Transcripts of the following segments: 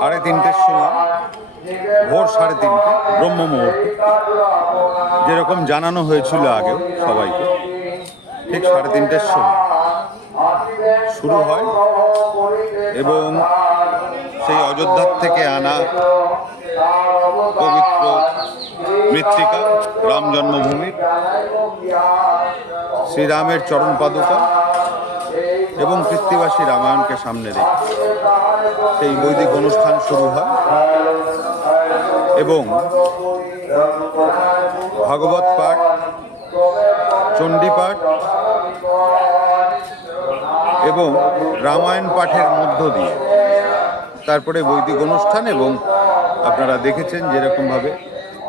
3:30-র সময়, ভোর 3:30 ব্রহ্ম মুহূর্ত, যেরকম জানানো হয়েছিল আগেও সবাইকে, ঠিক 3:30-র সময় শুরু হয় এবং সেই অযোধ্যার থেকে আনা পবিত্র মৃত্তিকা, রাম জন্মভূমির শ্রীরামের চরণ পাদুকা এবং কৃত্তিবাসী রামায়ণকে সামনে রেখে সেই বৈদিক অনুষ্ঠান শুরু হয় এবং ভাগবত পাঠ, চণ্ডী পাঠ এবং রামায়ণ পাঠের মধ্য দিয়ে তারপরে বৈদিক অনুষ্ঠান এবং আপনারা দেখেছেন যেরকমভাবে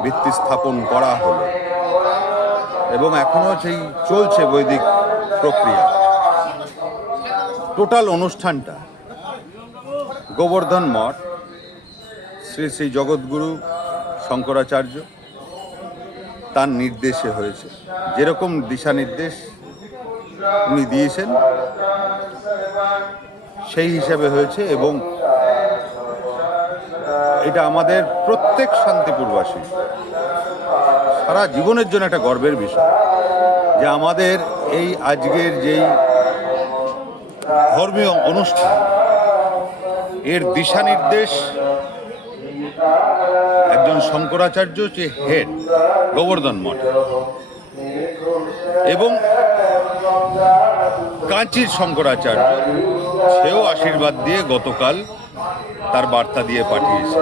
ভিত্তি স্থাপন করা হলো এবং এখনও সেই চলছে বৈদিক প্রক্রিয়া। টোটাল অনুষ্ঠানটা গোবর্ধন মঠ শ্রী শ্রী জগৎগুরু শঙ্করাচার্য তার নির্দেশে হয়েছে, যেরকম দিশা নির্দেশ উনি দিয়েছেন সেই হিসাবে হয়েছে এবং এটা আমাদের প্রত্যেক শান্তিপুরবাসী সারা জীবনের জন্য একটা গর্বের বিষয় যে আমাদের এই আজকের যেই ধর্মীয় অনুষ্ঠান এর দিশা নির্দেশ একজন শঙ্করাচার্য যে হেড গোবর্ধন মঠ এবং কাঁচির শঙ্করাচার্য সেও আশীর্বাদ দিয়ে গতকাল তার বার্তা দিয়ে পাঠিয়েছে।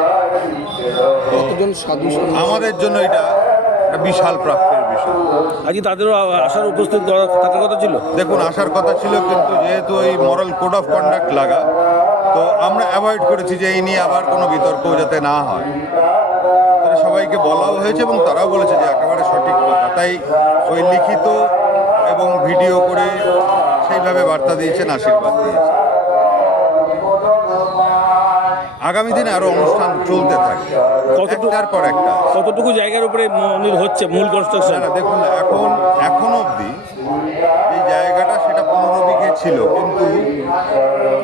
আমাদের জন্য এটা একটা বিশাল প্রাপ্যের বিষয়। আজকে তাদেরও আসার উপস্থিত থাকার কথা ছিল। দেখুন, আসার কথা ছিল, কিন্তু যেহেতু এই মরাল কোড অফ কন্ডাক্ট লাগা, তো আমরা অ্যাভয়েড করেছি যে এই নিয়ে আবার কোনো বিতর্কও যাতে না হয়। সবাইকে বলাও হয়েছে এবং তারাও বলেছে যে একেবারে সঠিক কথা, তাই ওই লিখিত এবং ভিডিও করে সেইভাবে বার্তা দিয়েছেন, আশীর্বাদ দিয়েছেন। আগামী দিনে আরো অনুষ্ঠান চলতে থাকে, একটার পর একটা। কতটুকু জায়গার উপরে মন্দির হচ্ছে মূল কনস্ট্রাকশন? দেখুন, এখন অবধি এই জায়গাটা সেটা 15 বিঘে ছিল, কিন্তু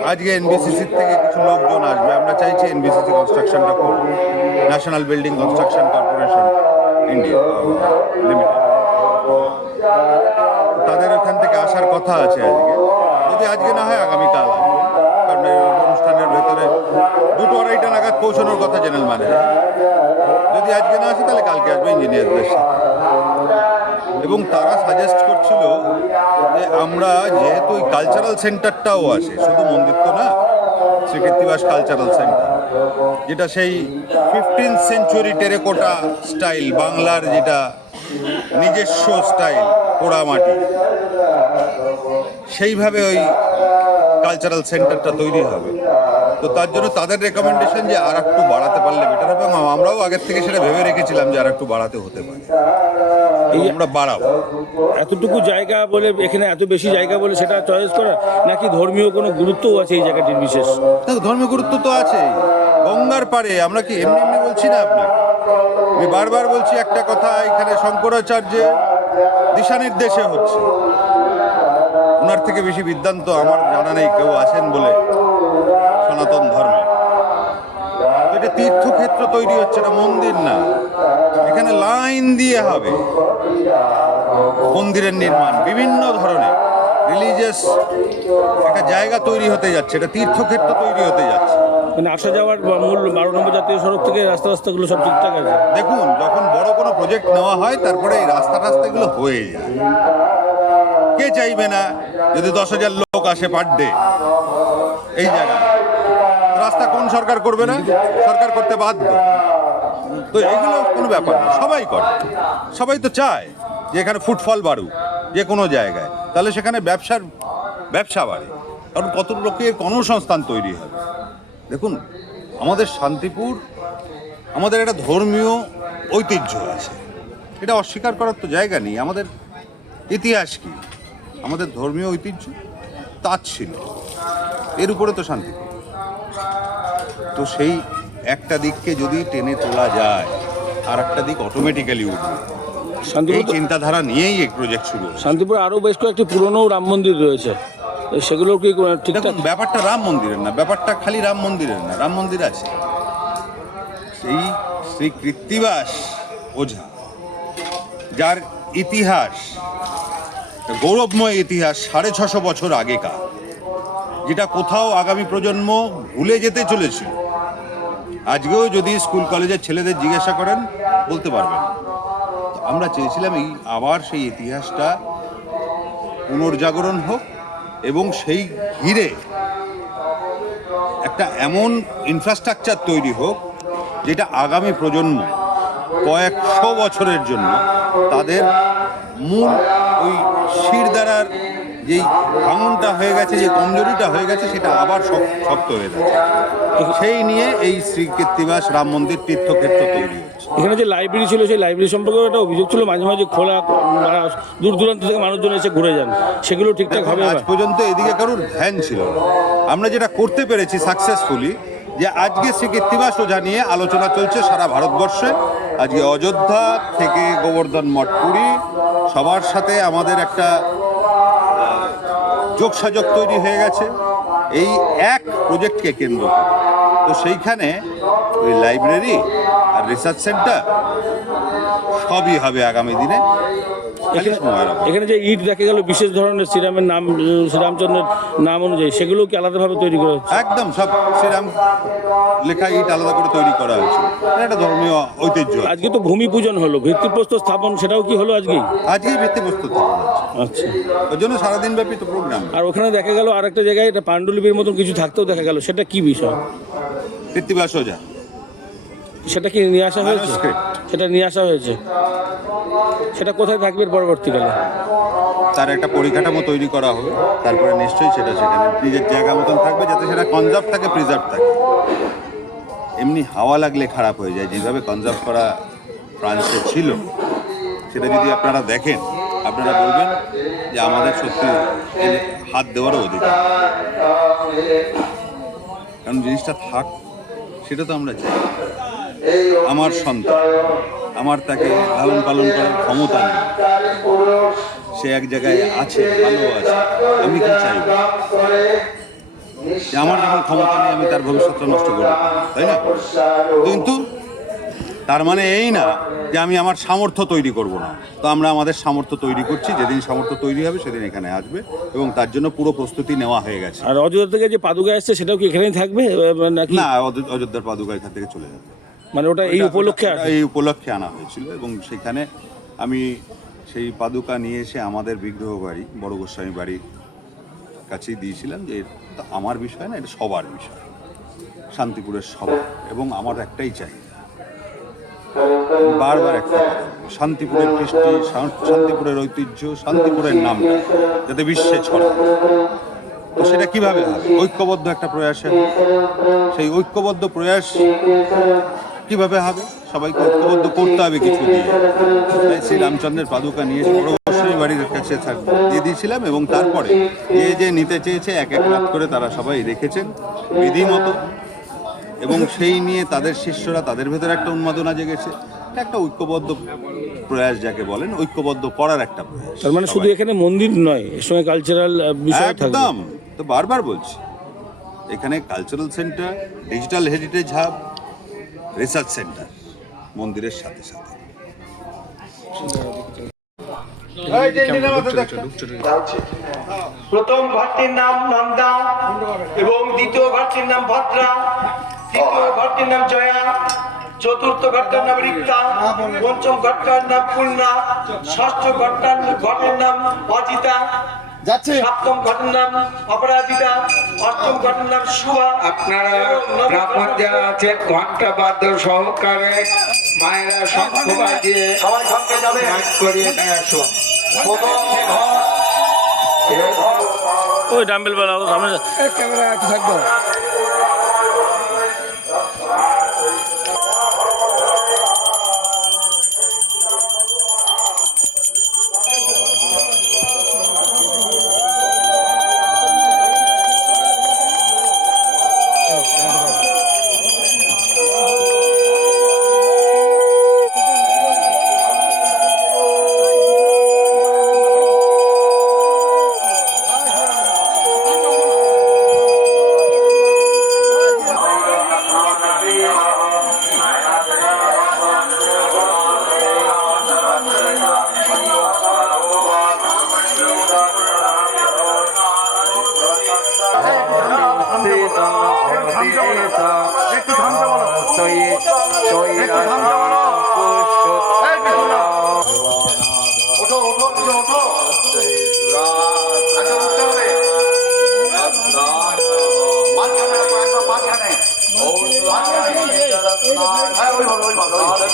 আজকে এনবিসিসির থেকে কিছু লোকজন আসবে। আমরা চাইছি এনবিসিসি কনস্ট্রাকশনটা করব, national building construction corporation India limited. তাদের ওখান থেকে আসার কথা আছে আজকে, যদি আজকে না হয় আগামীকাল আসবে, কারণ এই অনুষ্ঠানের ভেতরে 2-2:30 নাগাদ পৌঁছানোর কথা জেনারেল ম্যানেজার। যদি আজকে না আসে তাহলে কালকে আসবে ইঞ্জিনিয়ারদের সাথে। এবং তারা সাজেস্ট করছিল যে আমরা যেহেতু ওই কালচারাল সেন্টারটাও আছে, শুধু মন্দির তো না, শ্রীকৃত্তিবাস কালচারাল সেন্টার, যেটা সেই 15th সেঞ্চুরি টেরাকোটা স্টাইল, বাংলার যেটা নিজস্ব স্টাইল, পোড়ামাটি, সেইভাবে ওই কালচারাল সেন্টারটা তৈরি হবে। তো তার জন্য তাদের রেকমেন্ডেশন যে আর একটু বাড়াতে পারলে বেটার হবে, এবং আমরাও আগের থেকে সেটা ভেবে রেখেছিলাম যে আর একটু বাড়াতে হতে পারে, এই আমরা বাড়াবো। এতটুকু জায়গা বলে, এখানে এত বেশি জায়গা বলে সেটা চয়েস করা, নাকি ধর্মীয় কোনো গুরুত্বও আছে এই জায়গাটির বিশেষ? ধর্মীয় গুরুত্ব তো আছে, গঙ্গার পাড়ে। আমরা কি এমনি এমনি বলছি না আপনাকে, আমি বারবার বলছি একটা কথা, এখানে শঙ্করাচার্যের দিশা নির্দেশে হচ্ছে। ওনার থেকে বেশি বিদ্বান্ত আমার জানা নেই কেউ আছেন বলে সনাতন ধর্মে। এটা তীর্থক্ষেত্র তৈরি হচ্ছে, এটা মন্দির না। এখানে লাইন দিয়ে হবে মন্দিরের নির্মাণ, বিভিন্ন ধরনের রিলিজিয়াস একটা জায়গা তৈরি হতে যাচ্ছে, এটা তীর্থক্ষেত্র তৈরি হতে যাচ্ছে। মানে আসা যাওয়ার মূল 12 নম্বর জাতীয় সড়ক থেকে রাস্তাগুলো সব ঠিকঠাক আছে? দেখুন, যখন বড় কোনো প্রজেক্ট নেওয়া হয় তারপরে এই রাস্তাগুলো হয়ে যায়। কে চাইবে না যদি 10,000 লোক আসে পার ডে এই জায়গায়? রাস্তা কোন সরকার করবে না? সরকার করতে বাধ্য। তো এইগুলো কোনো ব্যাপার না, সবাই করে, সবাই তো চায় যে এখানে ফুটফল বাড়ুক যে কোনো জায়গায়, তাহলে সেখানে ব্যবসা বাড়ে, কারণ কত লোকের কর্মসংস্থান তৈরি হবে। দেখুন, আমাদের শান্তিপুর, আমাদের একটা ধর্মীয় ঐতিহ্য আছে, এটা অস্বীকার করার তো জায়গা নেই। আমাদের ইতিহাস কি? আমাদের ধর্মীয় ঐতিহ্য, তাজ ছিল, এর উপরে তো শান্তিপুর। তো সেই একটা দিককে যদি টেনে তোলা যায়, আর একটা দিক অটোমেটিক্যালি উঠবে। এই চিন্তাধারা নিয়েই এই প্রজেক্ট শুরু। শান্তিপুরে আরও বেশ কয়েকটি পুরনো রাম মন্দির রয়েছে, সেগুলো কি ঠিকঠাক? দেখুন, ব্যাপারটা রাম মন্দিরের না, ব্যাপারটা খালি রাম মন্দিরের না, রাম মন্দির আছে। সেই শ্রী কৃত্তিবাস ওঝা, যার ইতিহাস গৌরবময় ইতিহাস 650 বছর আগেকার, যেটা কোথাও আগামী প্রজন্ম ভুলে যেতে চলেছিল। আজকেও যদি স্কুল কলেজের ছেলেদের জিজ্ঞাসা করেন বলতে পারবেন। তো আমরা চেয়েছিলাম এই আবার সেই ইতিহাসটা পুনর্জাগরণ হোক এবং সেই ঘিরে একটা এমন ইনফ্রাস্ট্রাকচার তৈরি হোক যেটা আগামী প্রজন্ম কয়েকশো বছরের জন্য তাদের মূল ওই শিরদাঁড়ার যেই ভাঙনটা হয়ে গেছে, যে কমজোরিটা হয়ে গেছে, সেটা আবার শক্ত হয়ে যাচ্ছে। সেই নিয়ে এই শ্রী কৃত্তিবাস রাম মন্দির তীর্থক্ষেত্র তৈরি হচ্ছে। এখানে যে লাইব্রেরি ছিল, সেই লাইব্রেরি সম্পর্কে একটা অভিযোগ ছিল, মাঝে মাঝে খোলা, দূর দূরান্ত থেকে মানুষজন এসে ঘুরে যান, সেগুলো ঠিকঠাক হবে? আজ পর্যন্ত এদিকে কারোর ধ্যান ছিল না। আমরা যেটা করতে পেরেছি সাকসেসফুলি, যে আজকে শ্রী কৃত্তিবাস ওঝা নিয়ে আলোচনা চলছে সারা ভারতবর্ষে। আজকে অযোধ্যা থেকে গোবর্ধন মঠ, পুরী, সবার সাথে আমাদের একটা যোগসাযোগ তৈরি হয়ে গেছে এই এক প্রজেক্টকে কেন্দ্র করে। তো সেইখানে ওই লাইব্রেরি আর রিসার্চ সেন্টার সবই হবে আগামী দিনে। এখানে যে ইট দেখা গেল বিশেষ ধরনের শ্রীরামের নাম, শ্রীরামচন্দ্রের নাম অনুযায়ী, সেগুলো কি আলাদাভাবে তৈরি করা হচ্ছে? একদম সব শ্রীরাম লেখা ইট আলাদা করে তৈরি করা হয়েছে। এটা একটা ধর্মীয় ঐতিহ্য। আজকে তো ভূমি পূজন হলো, ভিত্তিপ্রস্তর স্থাপন, সেটাও কি হলো আজকেই? আজকেই ভিত্তিপ্রস্তর স্থাপন হচ্ছে। আচ্ছা, ওই জন্য সারাদিন ব্যাপী তো প্রোগ্রাম। আর ওখানে দেখা গেল আর একটা জায়গায় এটা পাণ্ডুলিপির মতন কিছু থাকতেও দেখা গেল, সেটা কি বিষয়? কৃত্তিবাস ওঝা, সেটা কি নিয়ে আসা হয়েছে? সেটা নিয়ে আসা হয়েছে, সেটা কোথায় থাকবে পরবর্তীকালে? তার একটা পরিকাঠামো তৈরি করা হবে, তারপরে নিশ্চয়ই সেটা সেখানে নিজের জায়গা মতন থাকবে, যাতে সেটা কনজার্ভ থাকে, প্রিজার্ভ থাকে। এমনি হাওয়া লাগলে খারাপ হয়ে যায়, যেভাবে কনজার্ভ করা ফ্রান্সে ছিল, সেটা যদি আপনারা দেখেন আপনারা বলবেন যে আমাদের সত্যি হাত দেওয়ারও অধিকার, কারণ জিনিসটা থাক, সেটা তো আমরা চাই। আমার সন্তান, আমার তাকে লালন পালন করার ক্ষমতা নেই, সে এক জায়গায় আছে, ভালো আছে, আমি কি চাইব যে আমার যখন ক্ষমতা নেই আমি তার ভবিষ্যৎটা নষ্ট করব, তাই না? কিন্তু তার মানে এই না যে আমি আমার সামর্থ্য তৈরি করব না। তো আমরা আমাদের সামর্থ্য তৈরি করছি, যেদিন সামর্থ্য তৈরি হবে সেদিন এখানে আসবে, এবং তার জন্য পুরো প্রস্তুতি নেওয়া হয়ে গেছে। আর অযোধ্যা থেকে যে পাদুকা আসছে, সেটাও কি এখানেই থাকবে নাকি? না, অযোধ্যার পাদুকা এখান থেকে চলে যাবে। মানে ওটা এই উপলক্ষে? এই উপলক্ষে আনা হয়েছিল, এবং সেখানে আমি সেই পাদুকা নিয়ে এসে আমাদের বিগ্রহ বাড়ি, বড় গোস্বামী বাড়ির কাছেই দিয়েছিলাম, যে এটা আমার বিষয় না, এটা সবার বিষয়, শান্তিপুরের সবার। এবং আমার একটাই চাই, বারবার একটা কথা, শান্তিপুরের কৃষ্টি, শান্তিপুরের ঐতিহ্য, শান্তিপুরের নামটা যাতে বিশ্বে ছড়ায়। তো সেটা কিভাবে হবে? ঐক্যবদ্ধ একটা প্রয়াসে। সেই ঐক্যবদ্ধ প্রয়াস কিভাবে হবে? সবাইকে ঐক্যবদ্ধ করতে হবে কিছু দিয়ে। তাই শ্রী রামচন্দ্রের পাদুকা নিয়ে এসে বড় গোস্বামী বাড়ির কাছে দিয়ে দিয়েছিলাম, এবং তারপরে যে নিতে চেয়েছে এক এক রাত করে তারা সবাই রেখেছেন বিধিমতো, এবং সেই নিয়ে তাদের শিষ্যরা, তাদের ভেতরে একটা উন্মাদনা জেগেছে। একটা ঐক্যবদ্ধ প্রয়াস যাকে বলেন, ঐক্যবদ্ধ করার একটা প্রয়াস। তার মানে শুধু এখানে মন্দির নয়, এর সঙ্গে কালচারাল বিষয় থাকবে। একদম, তো বারবার বলছি, এখানে cultural centre, digital heritage hub, research centre মন্দিরের সাথে সাথে। প্রথম ঘরটির নাম নন্দা এবং দ্বিতীয় ঘরটির নাম ভদ্রা, তৃতীয় ঘরটির নাম জয়া, চতুর্থ ঘরটার নাম রিক্তা, পঞ্চম ঘরটার নাম পূর্ণা, ষষ্ঠ ঘরের নাম অজিতা, সপ্তম ঘরের নাম অপরাজিতা, অষ্টম ঘরের নাম শুভা। আপনারা ব্রাহ্মণ যারা আছেন ঘন্টা বাদ্য সহকারে মায়েরা শঙ্খ বাজিয়ে সবাই সঙ্গে যাবে। নাচ করিয়ে নিয়ে আসুন। ওই ডাম্বেল বেলা সামনে ক্যামেরা একটু থাকবো। একটু থামতে বলো, একটু থামতে বলো। এই পিছনে ওঠো, ওঠো, নিচে ওঠো। আচ্ছা, উঠতে হবে। মাঝখানে রাখো, একদম মাঝখানে। হ্যাঁ, ওইভাবে, ওইভাবে, ওইভাবে।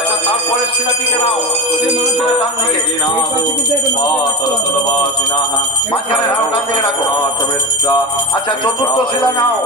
আচ্ছা, তারপরে শিলাটিকে নাও। ডান দিকে। মাঝখানে রাখো, ডান দিকে রাখো। আচ্ছা, চতুর্থ শিলা নাও।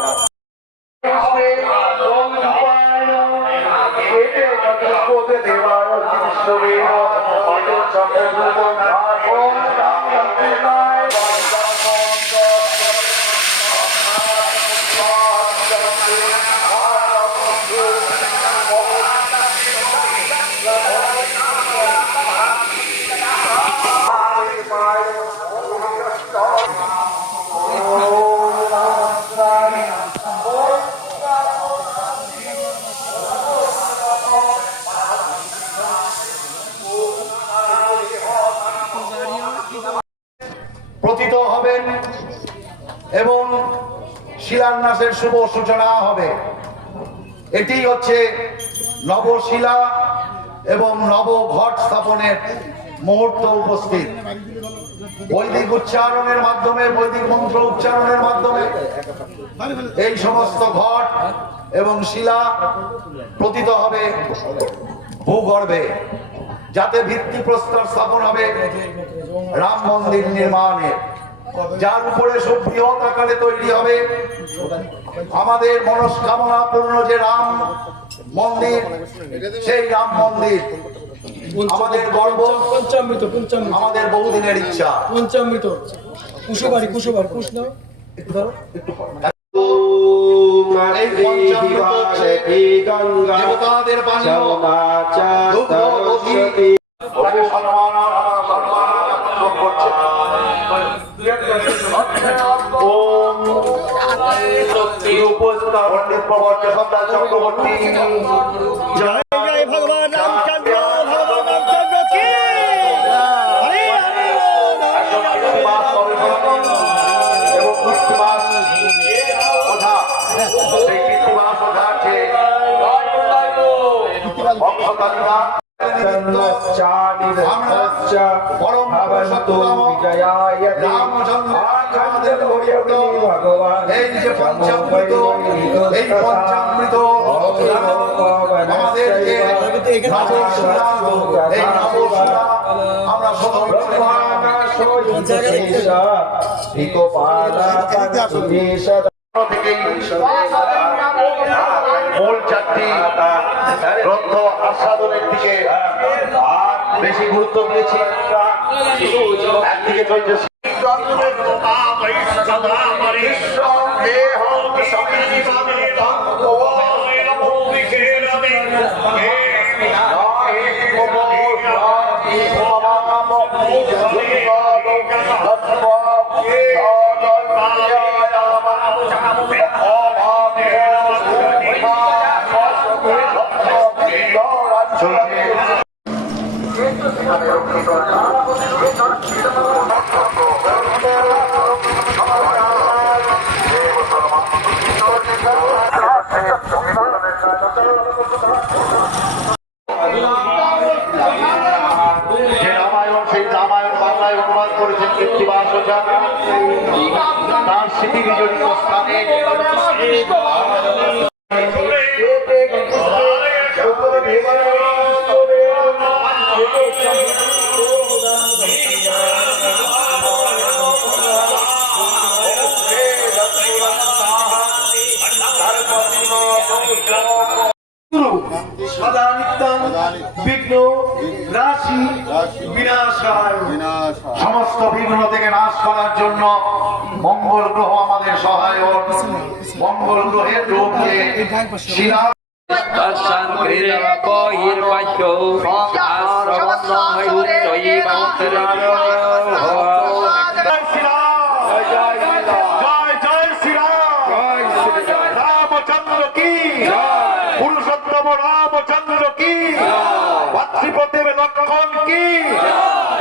প্রথিত হবেন এবং শিলান্যাসের শুভ সূচনা হবে। এটি হচ্ছে নবশিলা এবং নব ঘট স্থাপনের মুহূর্ত উপস্থিত। বৈদিক উচ্চারণের মাধ্যমে, বৈদিক মন্ত্র উচ্চারণের মাধ্যমে এই সমস্ত ঘট এবং শিলা প্রথিত হবে ভূগর্ভে, যাতে ভিত্তিপ্রস্তর স্থাপন হবে রাম মন্দির নির্মাণের, যার উপরে সুবৃহৎ আকারে তৈরি হবে আমাদের মনস্কামনা পূর্ণ যে রাম মন্দির, সেই রাম মন্দির আমাদের গর্ব, পঞ্চামৃত আমাদের বহুদিনের ইচ্ছা। পঞ্চামৃত কুশবারি কুশ দাও একটু ধরো। এই পঞ্চামৃত হচ্ছে দেবতাদের পানীয়, দুগ্ধ, দধি। ওটাকে সম্মান করছে। ওম পণ্ডিত প্রবর্ত সন্তান চক্রবর্তী জয় জয় ভগবান রামচন্দ্র, ভগবান রামচন্দ্র কি হরে হরে। এবং কৃত্তিবাস ওঝা, সেই কৃত্তিবাস ওঝার যে বংশতালিকা এই যে পঞ্চামৃত, এই পঞ্চামৃত আমাদের যে নবশিলা, এই নবশিলা আমরা মূল চারটি গ্রন্থ আস্বাদনের দিকে বেশি গুরুত্ব দিয়েছি। একদিকে চলছে করেছেন কৃত্তিবাস ওঝা। তার স্মৃতি বিজড়িত স্থানে বিঘ্ন রাশি বিনাশায়, সমস্ত বিঘ্ন থেকে নাশ করার জন্য মঙ্গল গ্রহ আমাদের সহায়ক। মঙ্গল গ্রহের রূপ যে শিলা রামচন্দ্র কি, পুরুষোত্তম রামচন্দ্র কি, ভাতৃপ্রতিম লক্ষণ কি,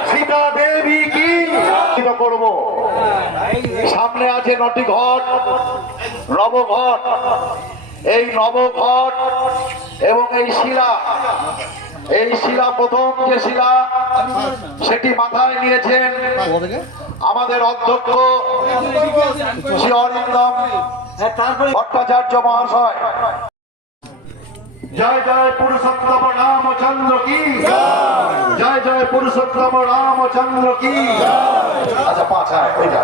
সীতা দেবী কি করবো। সামনে আছে 9টি ঘট, নবঘট। এই নবঘট এবং এই শিলা প্রথম যে শিলা সেটি মাথায় নিয়েছেন আমাদের অধ্যক্ষ শ্রী অরিন্দম ভট্টাচার্য মহাশয়। জয় জয় পুরুষোত্তম রামচন্দ্র কি জয় জয় পুরুষোত্তম রামচন্দ্র কি। আচ্ছা পাছায় ওই যা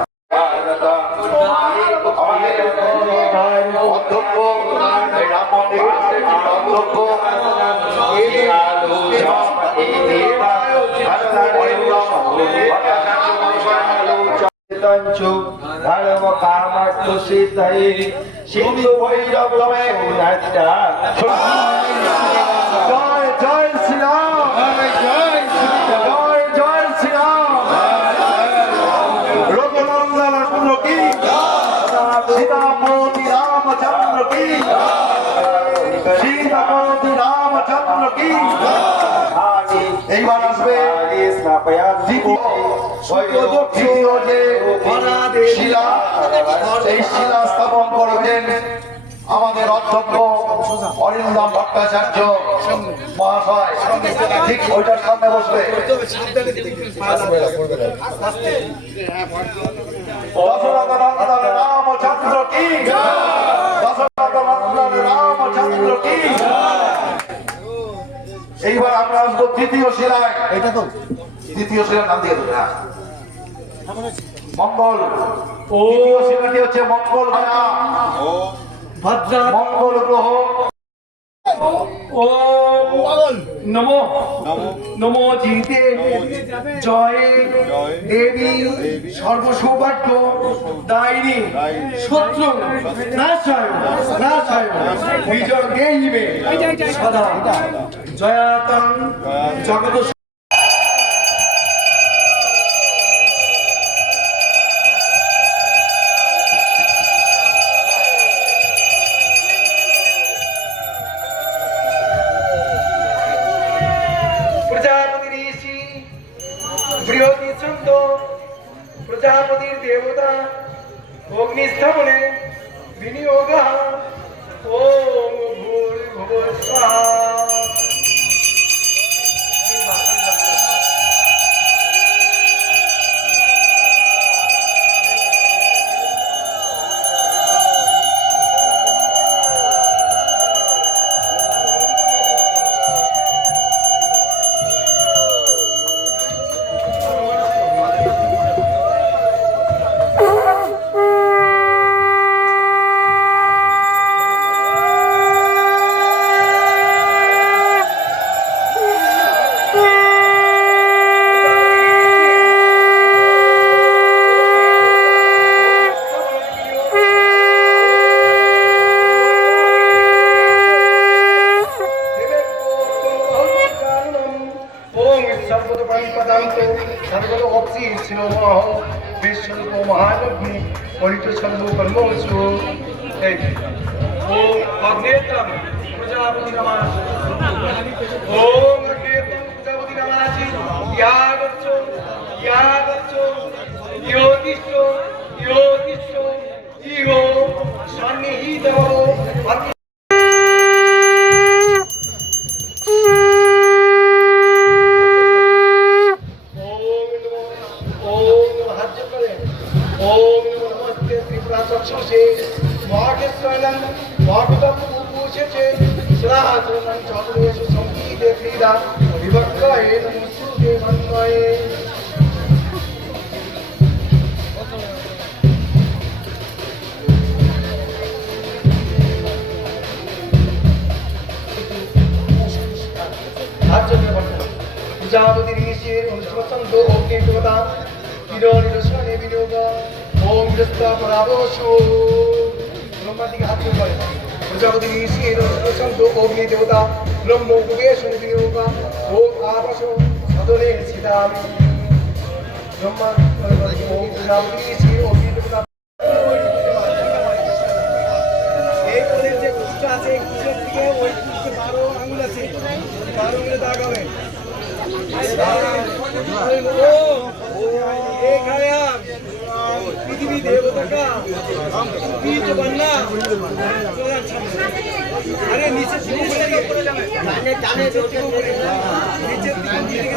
অধ্যক্ষ এই রাম মন্দিরের অধ্যক্ষ সিন্ধু ভৈরব জয় জয় শ্রীরাম জয় জয় শ্রীরাম। রঘুনন্দন কি সীতাপতি রামচন্দ্র কি সীতাপতি রামচন্দ্র কি। এইবার আসবে দ্বিতীয় যে শিলা, এই শিলা স্থাপন করবেন আমাদের অধ্যক্ষ অরিন্দম ভট্টাচার্য মহাশয়। ঠিক ওইটার সামনে বসবে। দশরথ নন্দন রামচন্দ্র কি দশরথ নন্দন রামচন্দ্র কি। এইবার আমরা আসবো দ্বিতীয় শিলায়। এটা তো দ্বিতীয় শিলার নাম দিয়ে দেবে। মঙ্গল। দ্বিতীয় শিলাটি হচ্ছে মঙ্গল মায়া, মঙ্গল গ্রহ। নমো নমো জিতে জয় দেবী সর্বসৌভাগ্য দায়িনী শত্রু নাশায় বিজয় দেহিবে সদা জয়াতং জগৎ। প্রজাপতির দেবতা অগ্নিস্থাপনে বিনিয়োগ ওম ভূর্ভুবঃ স্বাহা। প্রজাপতির ঋষির অনুষ্ঠিত অগ্নি দেবতা কিরণ রসনে বিনিয়োগ ওম বিরস্তা পরাবশো ব্রহ্মার দিকে হাত করে প্রজাপতির ঋষির অনুষ্ঠিত অগ্নি দেবতা ব্রহ্ম উপবেশনে বিনিয়োগ ওম আবাস সদনে সীতামি ব্রহ্মা ওম প্রজাপতির ঋষির অগ্নি দেবতা। এই কোণের যে কুষ্ঠ আছে এই কুষ্ঠের দিকে ওই কুষ্ঠে 12 আঙুল আছে, 12 আঙুলে দাগ হবে। एक है यार পৃথিবী দেবতাটা কি তো বান্না আরে নিচে থেকে উপরে যাবে জানে নিচের দিকে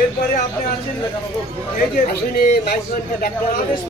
এরপরে আপনি আছেন এই যে আদেশ